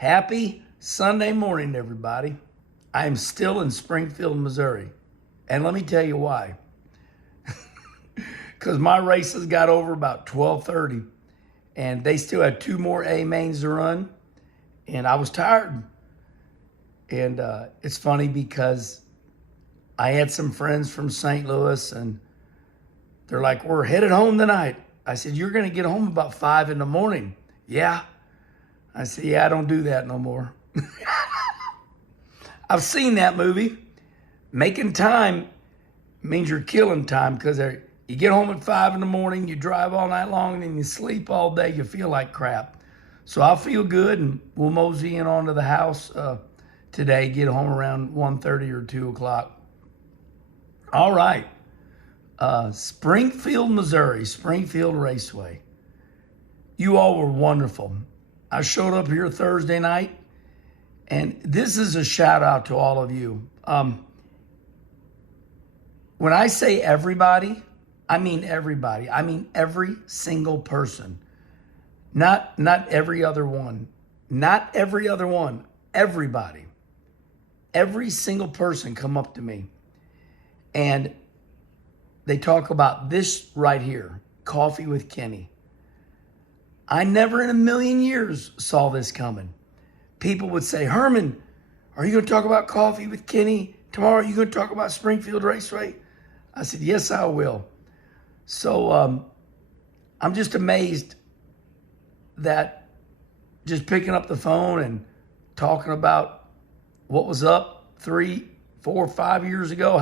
Happy Sunday morning, everybody. I am still in Springfield, Missouri. And let me tell you why. Because my races got over about 12:30 and they still had two more A mains to run. And I was tired. And it's funny because I had some friends from St. Louis and they're like, we're headed home tonight. I said, you're going to get home about 5 in the morning. Yeah. I said, yeah, I don't do that no more. I've seen that movie. Making time means you're killing time because you get home at 5 in the morning, you drive all night long, and then you sleep all day. You feel like crap. So I'll feel good, and we'll mosey in onto the house today, get home around 1:30 or 2 o'clock. All right. Springfield, Missouri, Springfield Raceway. You all were wonderful. I showed up here Thursday night, and this is a shout out to all of you. When I say everybody, I mean everybody. I mean every single person. Not every other one. Not every other one. Everybody. Every single person come up to me, and they talk about this right here, Coffee with Kenny. I never in a million years saw this coming. People would say, Herman, are you going to talk about Coffee with Kenny tomorrow? Are you going to talk about Springfield Raceway? I said, yes, I will. So I'm just amazed that just picking up the phone and talking about what was up 3, 4, 5 years ago,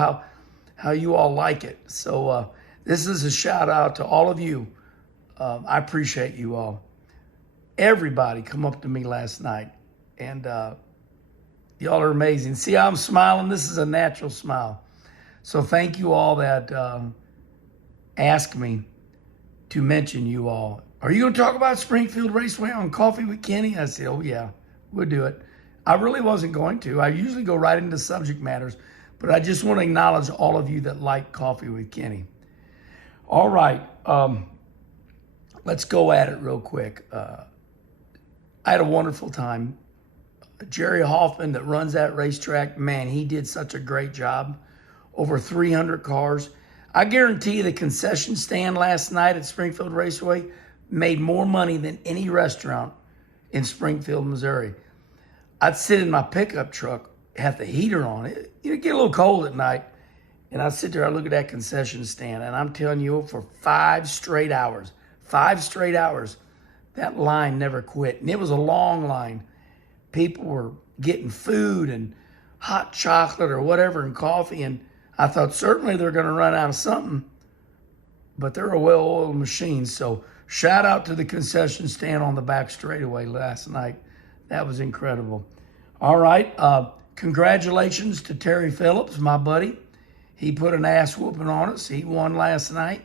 how you all like it. So this is a shout out to all of you. I appreciate you all. Everybody come up to me last night, and y'all are amazing. See how I'm smiling? This is a natural smile. So thank you all that asked me to mention you all. Are you going to talk about Springfield Raceway on Coffee with Kenny? I said, oh yeah, we'll do it. I really wasn't going to. I usually go right into subject matters, but I just want to acknowledge all of you that like Coffee with Kenny. All right. Let's go at it real quick. I had a wonderful time. Jerry Hoffman that runs that racetrack, man, he did such a great job. Over 300 cars. I guarantee you the concession stand last night at Springfield Raceway made more money than any restaurant in Springfield, Missouri. I'd sit in my pickup truck, have the heater on. It get a little cold at night. And I'd sit there, I'd look at that concession stand, and I'm telling you, for 5 straight hours, that line never quit. And it was a long line. People were getting food and hot chocolate or whatever and coffee. And I thought certainly they're going to run out of something, but they're a well-oiled machine. So shout out to the concession stand on the back straightaway last night. That was incredible. All right. Congratulations to Terry Phillips, my buddy. He put an ass whooping on us. He won last night.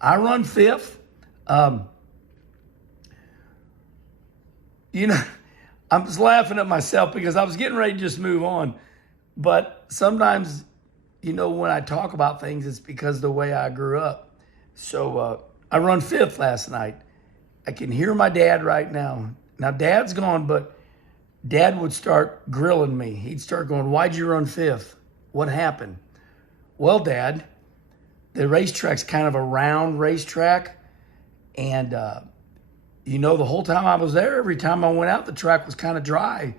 I run 5th. I'm just laughing at myself because I was getting ready to just move on. But sometimes, when I talk about things, it's because of the way I grew up. So I run 5th last night. I can hear my dad right now. Now, Dad's gone, but Dad would start grilling me. He'd start going, why'd you run 5th? What happened? Well, Dad, the racetrack's kind of a round racetrack. And, the whole time I was there, every time I went out, the track was kind of dry.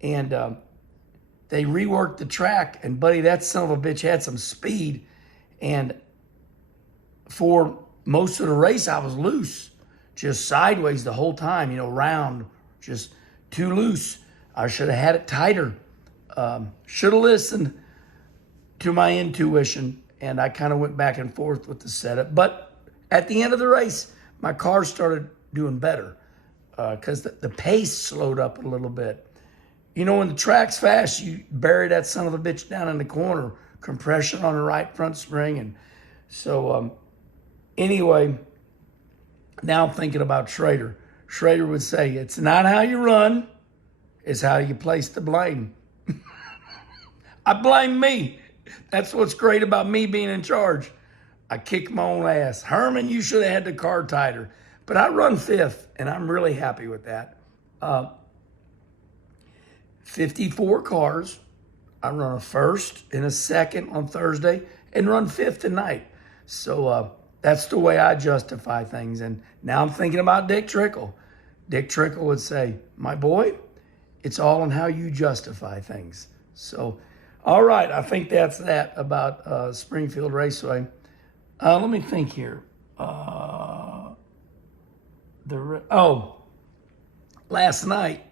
And they reworked the track. And, buddy, that son of a bitch had some speed. And for most of the race, I was loose, just sideways the whole time, round, just too loose. I should have had it tighter. Should have listened to my intuition, and I kind of went back and forth with the setup. But at the end of the race, my car started doing better because the pace slowed up a little bit. When the track's fast, you bury that son of a bitch down in the corner, compression on the right front spring. And so anyway, now I'm thinking about Schrader. Schrader would say, it's not how you run, it's how you place the blame. I blame me. That's what's great about me being in charge. I kick my own ass. Herman, you should have had the car tighter. But I run 5th, and I'm really happy with that. 54 cars. I run a first and a second on Thursday and run fifth tonight. So that's the way I justify things. And now I'm thinking about Dick Trickle. Dick Trickle would say, my boy, it's all on how you justify things. So, all right, I think that's that about Springfield Raceway. Let me think here. Last night,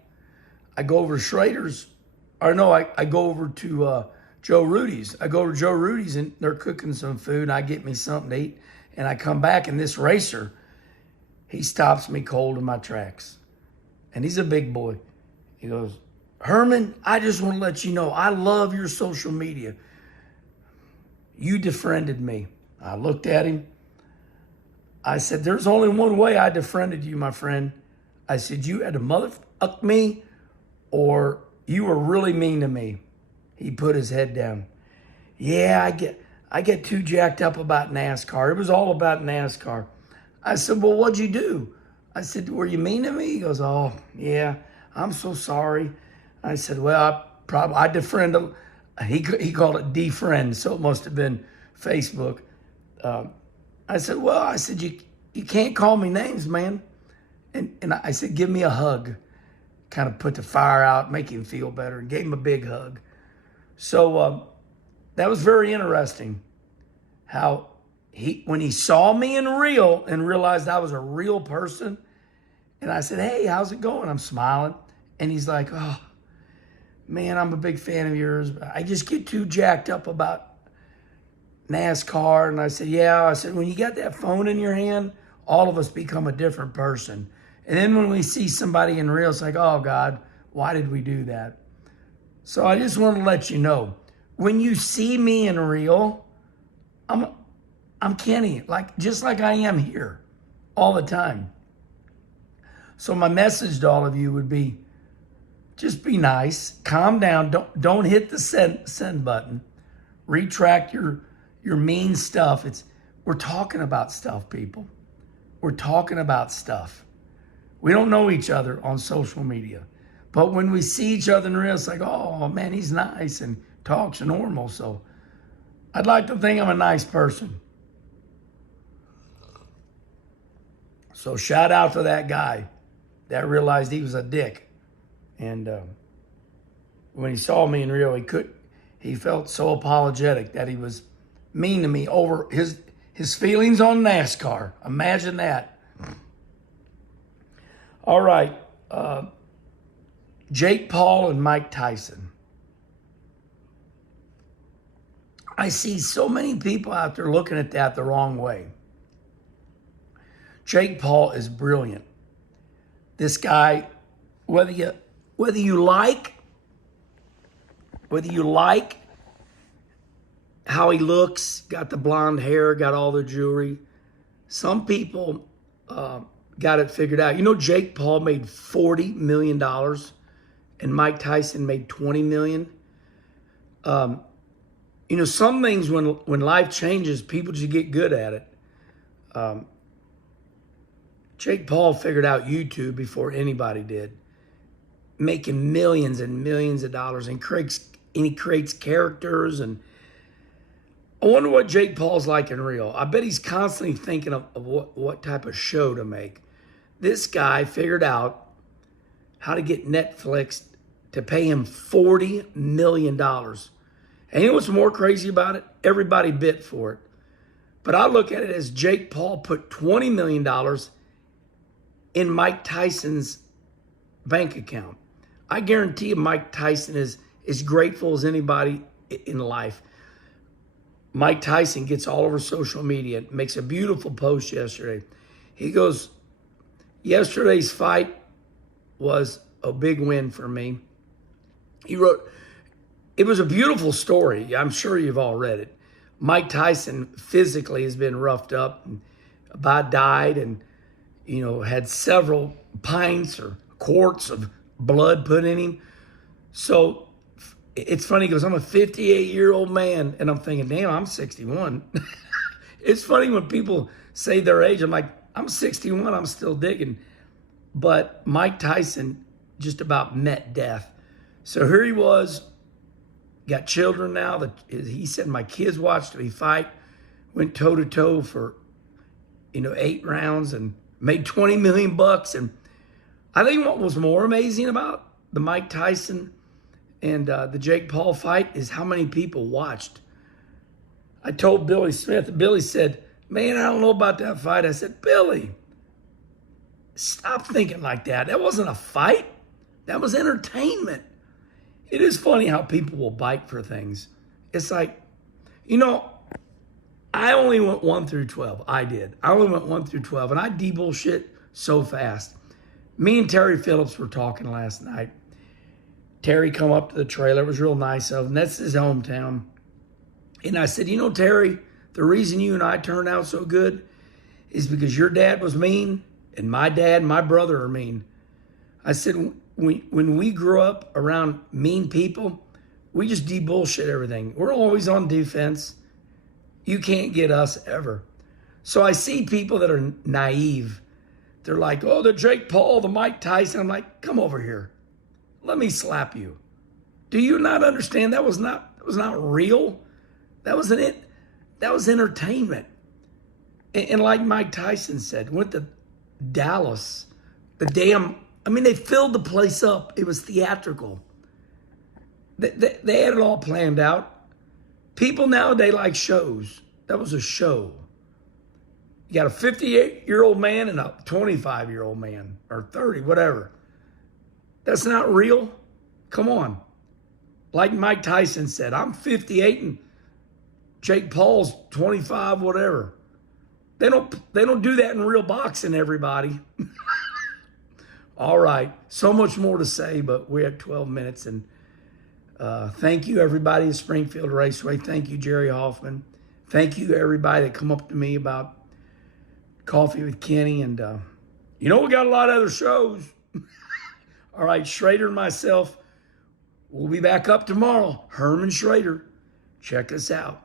I go over to Schrader's, or no, I go over to Joe Rudy's. I go over to Joe Rudy's and they're cooking some food and I get me something to eat. And I come back and this racer, he stops me cold in my tracks. And he's a big boy. He goes, Herman, I just want to let you know, I love your social media. You defriended me. I looked at him. I said, there's only one way I defriended you, my friend. I said, you had to motherfuck me or you were really mean to me. He put his head down. Yeah, I get too jacked up about NASCAR. It was all about NASCAR. I said, well, what'd you do? I said, were you mean to me? He goes, oh, yeah, I'm so sorry. I said, well, I defriend him. He called it defriend, so it must have been Facebook. I said, well, you can't call me names, man. And I said, give me a hug. Kind of put the fire out, make him feel better, and gave him a big hug. So that was very interesting how when he saw me in real and realized I was a real person, and I said, hey, how's it going? I'm smiling. And he's like, oh, man, I'm a big fan of yours. I just get too jacked up about NASCAR. And I said, yeah. I said, when you got that phone in your hand, all of us become a different person. And then when we see somebody in real, it's like, oh, God, why did we do that? So I just want to let you know, when you see me in real, I'm Kenny, just like I am here all the time. So my message to all of you would be, just be nice, calm down, don't hit the send button, retract your mean stuff. We're talking about stuff, people. We're talking about stuff. We don't know each other on social media. But when we see each other in real, it's like, oh, man, he's nice and talks normal. So I'd like to think I'm a nice person. So shout out to that guy that realized he was a dick. And when he saw me in real, he felt so apologetic that he was mean to me over his feelings on NASCAR. Imagine that. All right. Jake Paul and Mike Tyson. I see so many people out there looking at that the wrong way. Jake Paul is brilliant. This guy, whether you like how he looks, got the blonde hair, got all the jewelry. Some people got it figured out. You know, Jake Paul made $40 million and Mike Tyson made $20 million. You know, some things when life changes, people just get good at it. Jake Paul figured out YouTube before anybody did, making millions and millions of dollars, and he creates characters. And I wonder what Jake Paul's like in real. I bet he's constantly thinking of what type of show to make. This guy figured out how to get Netflix to pay him $40 million. And you know what's more crazy about it? Everybody bid for it. But I look at it as Jake Paul put $20 million in Mike Tyson's bank account. I guarantee you Mike Tyson is as grateful as anybody in life. Mike Tyson gets all over social media, makes a beautiful post yesterday. He goes, yesterday's fight was a big win for me. He wrote, it was a beautiful story. I'm sure you've all read it. Mike Tyson physically has been roughed up, and about died, and had several pints or quarts of blood put in him. So it's funny, he goes, I'm a 58-year-old man, and I'm thinking, damn, I'm 61. It's funny when people say their age. I'm like, I'm 61, I'm still digging. But Mike Tyson just about met death. So here he was, got children now. He said, my kids watched me fight, went toe-to-toe for, 8 rounds and made $20 million bucks. And I think what was more amazing about the Mike Tyson and the Jake Paul fight is how many people watched. I told Billy Smith, Billy said, man, I don't know about that fight. I said, Billy, stop thinking like that. That wasn't a fight. That was entertainment. It is funny how people will bite for things. It's like, I only went 1 through 12. I did. I only went 1 through 12, and I de-bullshit so fast. Me and Terry Phillips were talking last night. Terry come up to the trailer. It was real nice of him. That's his hometown. And I said, Terry, the reason you and I turned out so good is because your dad was mean and my dad and my brother are mean. I said, when we grew up around mean people, we just de-bullshit everything. We're always on defense. You can't get us ever. So I see people that are naive. They're like, oh, the Jake Paul, the Mike Tyson. I'm like, come over here. Let me slap you. Do you not understand that was not real? That was entertainment. And like Mike Tyson said, went to Dallas, they filled the place up. It was theatrical. They had it all planned out. People nowadays like shows. That was a show. You got a 58-year-old man and a 25-year-old man, or 30, whatever. That's not real. Come on. Like Mike Tyson said, I'm 58 and Jake Paul's 25, whatever. They don't do that in real boxing, everybody. All right. So much more to say, but we're at 12 minutes. And thank you, everybody at Springfield Raceway. Thank you, Jerry Hoffman. Thank you, everybody that come up to me about Coffee with Kenny. And, we got a lot of other shows. All right, Schrader and myself, we'll be back up tomorrow. Herman Schrader. Check us out.